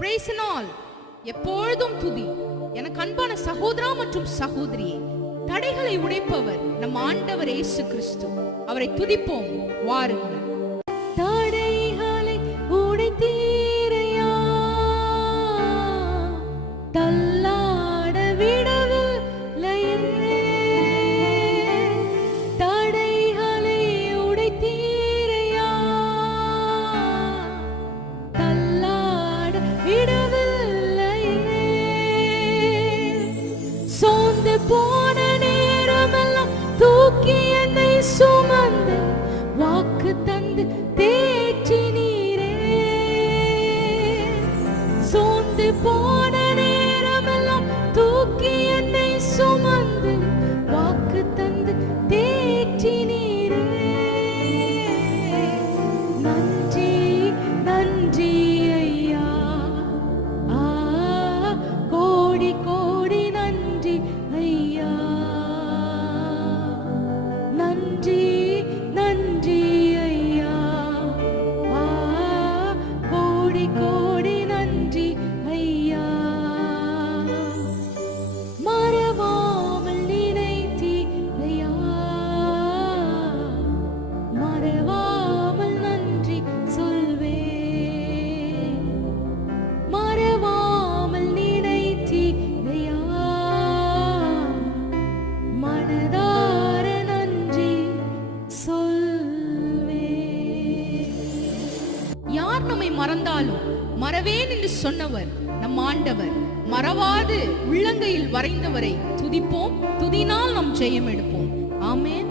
praise and all, எப்பொழுதும் துதி. எனக்கு அன்பான சகோதரா மற்றும் சகோதரியே, தடைகளை உடைப்பவர் நம் ஆண்டவர் இயேசு கிறிஸ்து. அவரை துதிப்போம், வாருங்கள். தடைகளை உடைத்தீரையா, தள்ளாட விடவில்லையே. தடைகளை உடைத்தீரையா, தள்ளாட விடவில்லையே. சோர்ந்து போன நேரமெல்லாம் தூக்கி என்னை சுமந்து வாக்கு தந்து தேற்றினீரே. சோர்ந்து போன நேரமெல்லாம் தூக்கி என்னை சுமந்து வாக்கு தந்து தேற்றினீரே. நன்றி நன்றி ஐயா, கோடி கோடி நன்றி ஐயா. நன்றி நன்றி ஐயா, கோடி கோடி நன்றி ஐயா. மறவாமல் நினைத்தீரையா, மறவாமல் நன்றி சொல்வேன். மறவாமல் நினைத்தீரையா, மனதார நன்றி சொல்வேன். யார் நம்மை மறந்தாலும் மறவேன் என்று சொன்னவர் நம் ஆண்டவர். மறவாது உள்ளங்கையில் வரைந்தவரை துதிப்போம், துதினால் நாம் ஜெயம் எடுப்போம். ஆமென்.